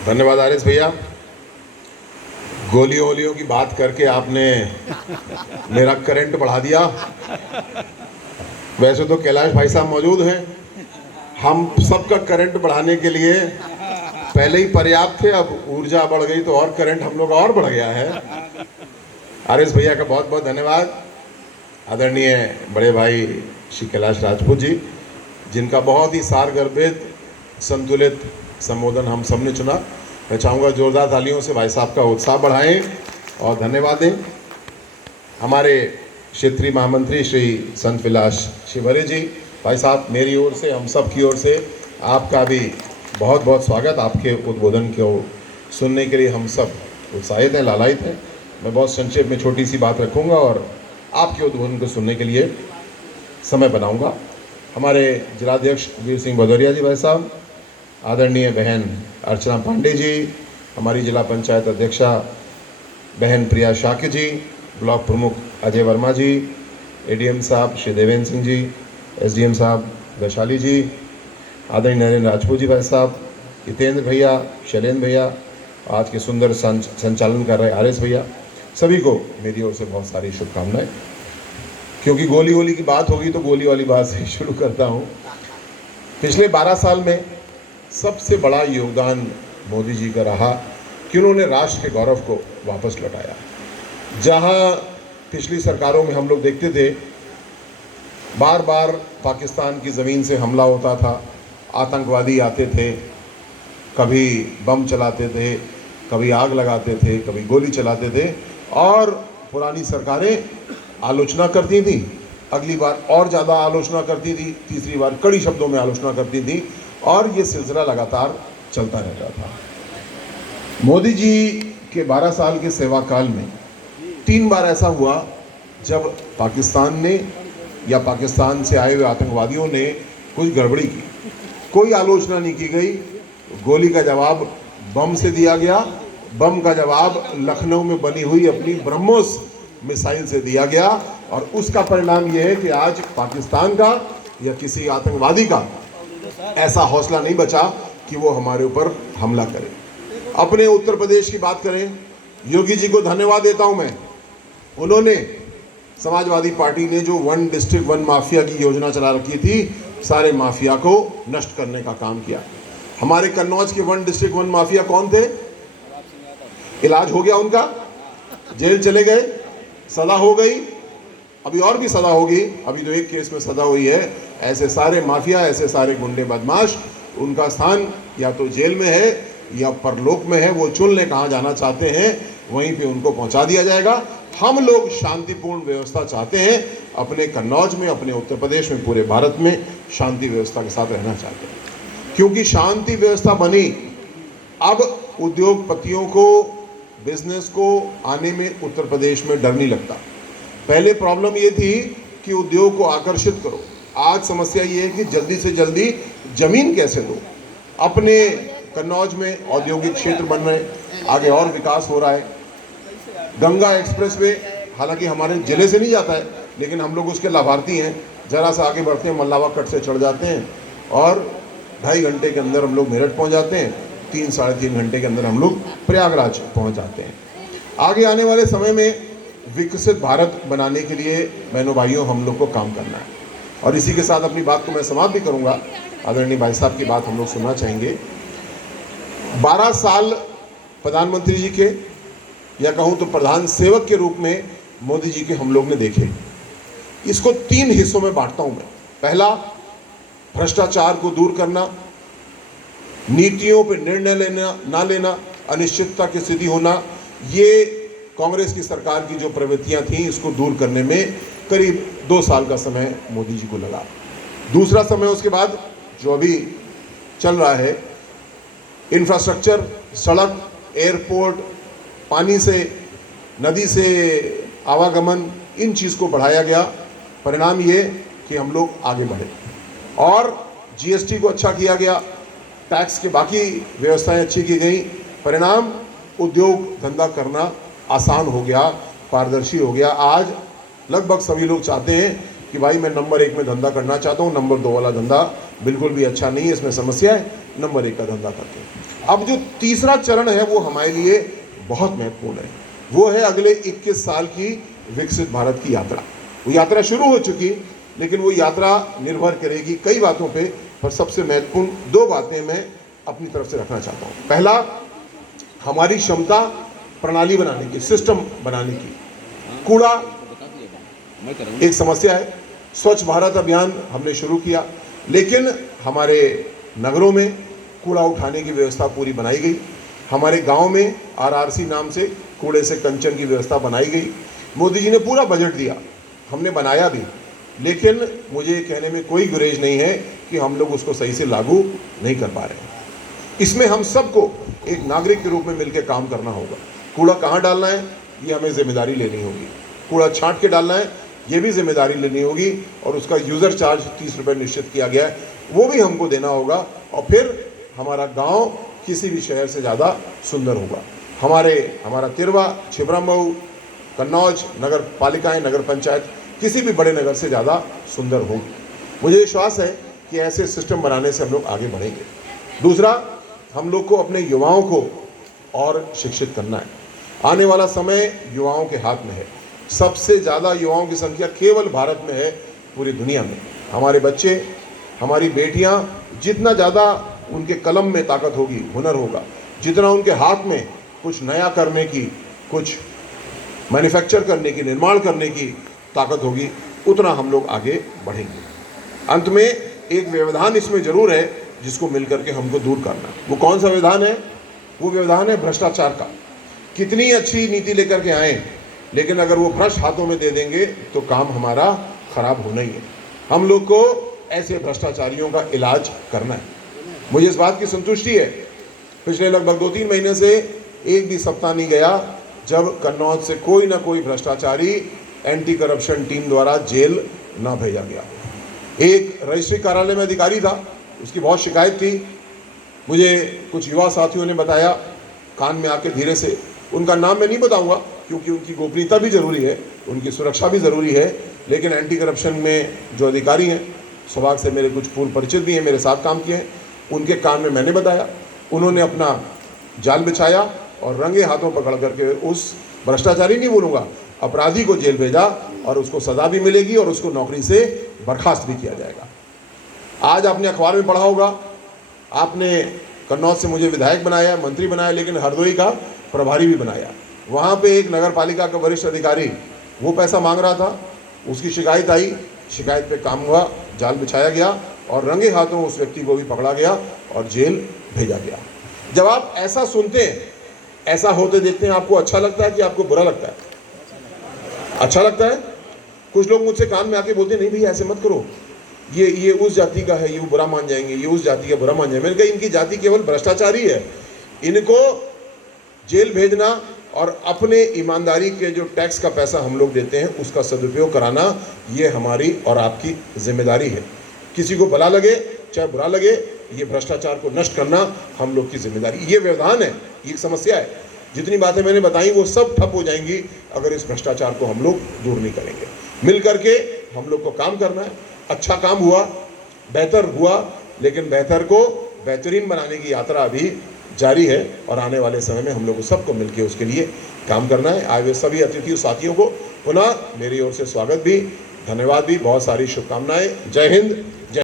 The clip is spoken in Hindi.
धन्यवाद आरिस भैया। गोलियों वोलियों की बात करके आपने मेरा करंट बढ़ा दिया। वैसे तो कैलाश भाई साहब मौजूद हैं, हम सबका करंट बढ़ाने के लिए पहले ही पर्याप्त थे, अब ऊर्जा बढ़ गई तो और करंट हम लोग और बढ़ गया है। आरिस भैया का बहुत बहुत धन्यवाद। आदरणीय बड़े भाई श्री कैलाश राजपूत जी, जिनका बहुत ही सारगर्भित संतुलित संबोधन हम सब ने चुना। मैं चाहूँगा जोरदार तालियों से भाई साहब का उत्साह बढ़ाएं और धन्यवाद दें। हमारे क्षेत्रीय महामंत्री श्री संत विलास शिवहरे जी, भाई साहब मेरी ओर से हम सब की ओर से आपका भी बहुत बहुत स्वागत। आपके उद्बोधन को सुनने के लिए हम सब उत्साहित हैं, लालायित हैं। मैं बहुत संक्षेप में छोटी सी बात रखूँगा और आपके उद्बोधन को सुनने के लिए समय बनाऊँगा। हमारे जिलाध्यक्ष वीर सिंह भदौरिया जी भाई साहब, आदरणीय बहन अर्चना पांडे जी, हमारी जिला पंचायत अध्यक्षा बहन प्रिया शाक्य जी, ब्लॉक प्रमुख अजय वर्मा जी, एडीएम साहब श्री देवेंद्र सिंह जी, एसडीएम साहब वैशाली जी, आदरणीय नरेंद्र राजपूत जी भाई साहब, हितेंद्र भैया, शैलेंद्र भैया, आज के सुंदर संचालन कर रहे आरिस भैया, सभी को मेरी ओर से बहुत सारी शुभकामनाएं। क्योंकि गोली वोली की बात होगी तो गोली वाली बात से शुरू करता हूँ। पिछले 12 साल में सबसे बड़ा योगदान मोदी जी का रहा कि उन्होंने राष्ट्र के गौरव को वापस लौटाया। जहां पिछली सरकारों में हम लोग देखते थे बार बार पाकिस्तान की ज़मीन से हमला होता था, आतंकवादी आते थे, कभी बम चलाते थे, कभी आग लगाते थे, कभी गोली चलाते थे और पुरानी सरकारें आलोचना करती थी, अगली बार और ज़्यादा आलोचना करती थी, तीसरी बार कड़ी शब्दों में आलोचना करती थी और ये सिलसिला लगातार चलता रहता था। मोदी जी के 12 साल के सेवा काल में 3 बार ऐसा हुआ जब पाकिस्तान ने या पाकिस्तान से आए हुए आतंकवादियों ने कुछ गड़बड़ी की। कोई आलोचना नहीं की गई, गोली का जवाब बम से दिया गया, बम का जवाब लखनऊ में बनी हुई अपनी ब्रह्मोस मिसाइल से दिया गया और उसका परिणाम यह है कि आज पाकिस्तान का या किसी आतंकवादी का ऐसा हौसला नहीं बचा कि वो हमारे ऊपर हमला करे। अपने उत्तर प्रदेश की बात करें, योगी जी को धन्यवाद देता हूं मैं। उन्होंने समाजवादी पार्टी ने जो 1 डिस्ट्रिक्ट 1 माफिया की योजना चला रखी थी, सारे माफिया को नष्ट करने का काम किया। हमारे कन्नौज के 1 डिस्ट्रिक्ट 1 माफिया कौन थे? इलाज हो गया उनका, जेल चले गए, सजा हो गई, अभी और भी सजा होगी। अभी तो एक केस में सजा हुई है। ऐसे सारे माफिया, ऐसे सारे गुंडे बदमाश, उनका स्थान या तो जेल में है या परलोक में है। वो चुन ले कहाँ जाना चाहते हैं, वहीं पे उनको पहुंचा दिया जाएगा। हम लोग शांतिपूर्ण व्यवस्था चाहते हैं अपने कन्नौज में, अपने उत्तर प्रदेश में, पूरे भारत में शांति व्यवस्था के साथ रहना चाहते हैं। क्योंकि शांति व्यवस्था बनी, अब उद्योगपतियों को, बिजनेस को आने में उत्तर प्रदेश में डर नहीं लगता। पहले प्रॉब्लम ये थी कि उद्योग को आकर्षित करो, आज समस्या ये है कि जल्दी से जल्दी जमीन कैसे दो। अपने कन्नौज में औद्योगिक क्षेत्र बन रहे, आगे और विकास हो रहा है। गंगा एक्सप्रेसवे हालांकि हमारे जिले से नहीं जाता है, लेकिन हम लोग उसके लाभार्थी हैं। जरा सा आगे बढ़ते हैं, मल्लावा कट से चढ़ जाते हैं और 2.5 घंटे के अंदर हम लोग मेरठ पहुंच जाते हैं, 3 साढ़े 3 घंटे के अंदर हम लोग प्रयागराज पहुंच जाते हैं। आगे आने वाले समय में विकसित भारत बनाने के लिए बहनों भाइयों हम लोग को काम करना है। और इसी के साथ अपनी बात को मैं समाप्त भी करूंगा। आदरणीय भाई साहब की बात हम लोग सुनना चाहेंगे। 12 साल प्रधानमंत्री जी के, या कहूं तो प्रधान सेवक के रूप में मोदी जी के हम लोग ने देखे। इसको 3 हिस्सों में बांटता हूं मैं। पहला, भ्रष्टाचार को दूर करना, नीतियों पर निर्णय ना लेना, अनिश्चितता की स्थिति होना, ये कांग्रेस की सरकार की जो प्रवृत्तियां थी, इसको दूर करने में करीब 2 साल का समय मोदी जी को लगा। दूसरा समय उसके बाद जो अभी चल रहा है, इंफ्रास्ट्रक्चर, सड़क, एयरपोर्ट, पानी से, नदी से आवागमन, इन चीज़ को बढ़ाया गया। परिणाम ये कि हम लोग आगे बढ़े और जीएसटी को अच्छा किया गया, टैक्स के बाकी व्यवस्थाएं अच्छी की गई। परिणाम, उद्योग धंधा करना आसान हो गया, पारदर्शी हो गया। आज लगभग सभी लोग चाहते हैं कि भाई मैं नंबर 1 में धंधा करना चाहता हूँ, नंबर 2 वाला धंधा बिल्कुल भी अच्छा नहीं है, इसमें समस्या है, नंबर 1 का धंधा करते हैं। अब जो तीसरा चरण है वो हमारे लिए बहुत महत्वपूर्ण है, वो है अगले 21 साल की विकसित भारत की यात्रा। वो यात्रा शुरू हो चुकी, लेकिन वो यात्रा निर्भर करेगी कई बातों पे, पर सबसे महत्वपूर्ण 2 बातें मैं अपनी तरफ से रखना चाहता हूँ। पहला, हमारी क्षमता प्रणाली बनाने की, सिस्टम बनाने की। कूड़ा एक समस्या है। स्वच्छ भारत अभियान हमने शुरू किया, लेकिन हमारे नगरों में कूड़ा उठाने की व्यवस्था पूरी बनाई गई। हमारे गांव में आरआरसी नाम से कूड़े से कंचन की व्यवस्था बनाई गई। मोदी जी ने पूरा बजट दिया, हमने बनाया भी, लेकिन मुझे ये कहने में कोई गुरेज नहीं है कि हम लोग उसको सही से लागू नहीं कर पा रहे हैं। इसमें हम सबको एक नागरिक के रूप में मिलकर काम करना होगा। कूड़ा कहाँ डालना है, ये हमें जिम्मेदारी लेनी होगी। कूड़ा छांट के डालना है, ये भी जिम्मेदारी लेनी होगी, और उसका यूज़र चार्ज 30 रुपये निश्चित किया गया है, वो भी हमको देना होगा। और फिर हमारा गांव किसी भी शहर से ज़्यादा सुंदर होगा। हमारा तिरवा, छिबरामऊ, कन्नौज नगर पालिकाएँ, नगर पंचायत किसी भी बड़े नगर से ज़्यादा सुंदर होगी। मुझे विश्वास है कि ऐसे सिस्टम बनाने से हम लोग आगे बढ़ेंगे। दूसरा, हम लोग को अपने युवाओं को और शिक्षित करना है। आने वाला समय युवाओं के हाथ में है। सबसे ज़्यादा युवाओं की संख्या केवल भारत में है, पूरी दुनिया में। हमारे बच्चे, हमारी बेटियां, जितना ज़्यादा उनके कलम में ताकत होगी, हुनर होगा, जितना उनके हाथ में कुछ नया करने की, कुछ मैन्युफैक्चर करने की, निर्माण करने की ताकत होगी, उतना हम लोग आगे बढ़ेंगे। अंत में एक व्यवधान इसमें ज़रूर है जिसको मिलकर के हमको दूर करना है। वो कौन सा व्यवधान है? वो व्यवधान है भ्रष्टाचार का। कितनी अच्छी नीति लेकर के आए, लेकिन अगर वो भ्रष्ट हाथों में दे देंगे तो काम हमारा खराब होना ही है। हम लोग को ऐसे भ्रष्टाचारियों का इलाज करना है। मुझे इस बात की संतुष्टि है, पिछले लगभग 2-3 महीने से एक भी सप्ताह नहीं गया जब कन्नौज से कोई ना कोई भ्रष्टाचारी एंटी करप्शन टीम द्वारा जेल ना भेजा गया। एक रजिस्ट्री कार्यालय में अधिकारी था, उसकी बहुत शिकायत थी। मुझे कुछ युवा साथियों ने बताया कान में आके धीरे से, उनका नाम मैं नहीं बताऊंगा क्योंकि उनकी गोपनीयता भी ज़रूरी है, उनकी सुरक्षा भी ज़रूरी है, लेकिन एंटी करप्शन में जो अधिकारी हैं, सौभाग्य से मेरे कुछ पूर्व परिचित भी हैं, मेरे साथ काम किए हैं, उनके कान में मैंने बताया। उन्होंने अपना जाल बिछाया और रंगे हाथों पकड़ करके उस भ्रष्टाचारी नहीं बोलूँगा, अपराधी को जेल भेजा, और उसको सज़ा भी मिलेगी और उसको नौकरी से बर्खास्त भी किया जाएगा। आज आपने अखबार में पढ़ा होगा, आपने कन्नौज से मुझे विधायक बनाया, मंत्री बनाया, लेकिन हरदोई का प्रभारी भी बनाया। वहाँ पे एक नगर पालिका का वरिष्ठ अधिकारी वो पैसा मांग रहा था, उसकी शिकायत आई, शिकायत पे काम हुआ, जाल बिछाया गया और रंगे हाथों उस व्यक्ति को भी पकड़ा गया और जेल भेजा गया। जब आप ऐसा सुनते हैं, ऐसा होते देखते हैं, आपको अच्छा लगता है कि आपको बुरा लगता है? अच्छा लगता है। कुछ लोग मुझसे कान में आके बोलते हैं, नहीं भैया ऐसे मत करो, ये उस जाति का है, ये बुरा मान जाएंगे, ये उस जाति का बुरा मान जाएंगे। मैंने कहा इनकी जाति केवल भ्रष्टाचारी है, इनको जेल भेजना और अपने ईमानदारी के जो टैक्स का पैसा हम लोग देते हैं उसका सदुपयोग कराना, ये हमारी और आपकी जिम्मेदारी है। किसी को भला लगे चाहे बुरा लगे, ये भ्रष्टाचार को नष्ट करना हम लोग की जिम्मेदारी। ये व्यवधान है, ये एक समस्या है। जितनी बातें मैंने बताई वो सब ठप हो जाएंगी अगर इस भ्रष्टाचार को हम लोग दूर नहीं करेंगे। मिल करके हम लोग को काम करना है। अच्छा काम हुआ, बेहतर हुआ, लेकिन बेहतर को बेहतरीन बनाने की यात्रा अभी जारी है और आने वाले समय में हम लोग को सबको मिलकर उसके लिए काम करना है। आए हुए सभी अतिथि साथियों को पुनः मेरी ओर से स्वागत भी, धन्यवाद भी, बहुत सारी शुभकामनाएं। जय हिंद,